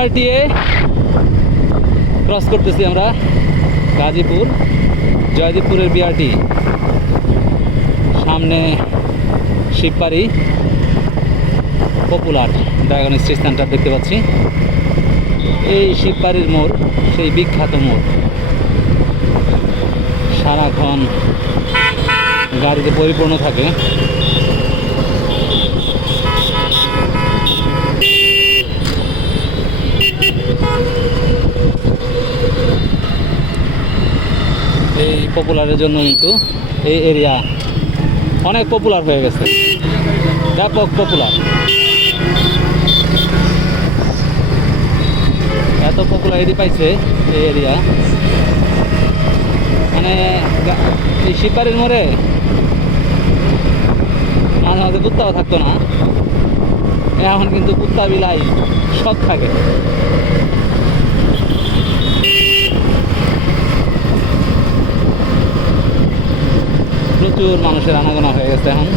BRTA cross করতেছি আমরা, Gazipur জয়দেবপুরের BRT, সামনে শিববাড়ি পপুলার ডায়াগনস্টিক সেন্টার দেখতে পাচ্ছি। এই শিববাড়ির মোড় সেই বিখ্যাত মোড়, সারাক্ষণ গাড়িতে পরিপূর্ণ থাকে। এই পপুলারের জন্য কিন্তু এই এরিয়া অনেক পপুলার হয়ে গেছে, ব্যাপক পপুলার। এত পপুলারিটি পাইছে এই এরিয়া, মানে এই শিববাড়ির মোড়ে মাঝে মাঝে কুত্তাও থাকতো না, এখন কিন্তু কুত্তা বিলাই সব থাকে। প্রচুর মানুষের আনাগোনা হয়ে গেছে এখন।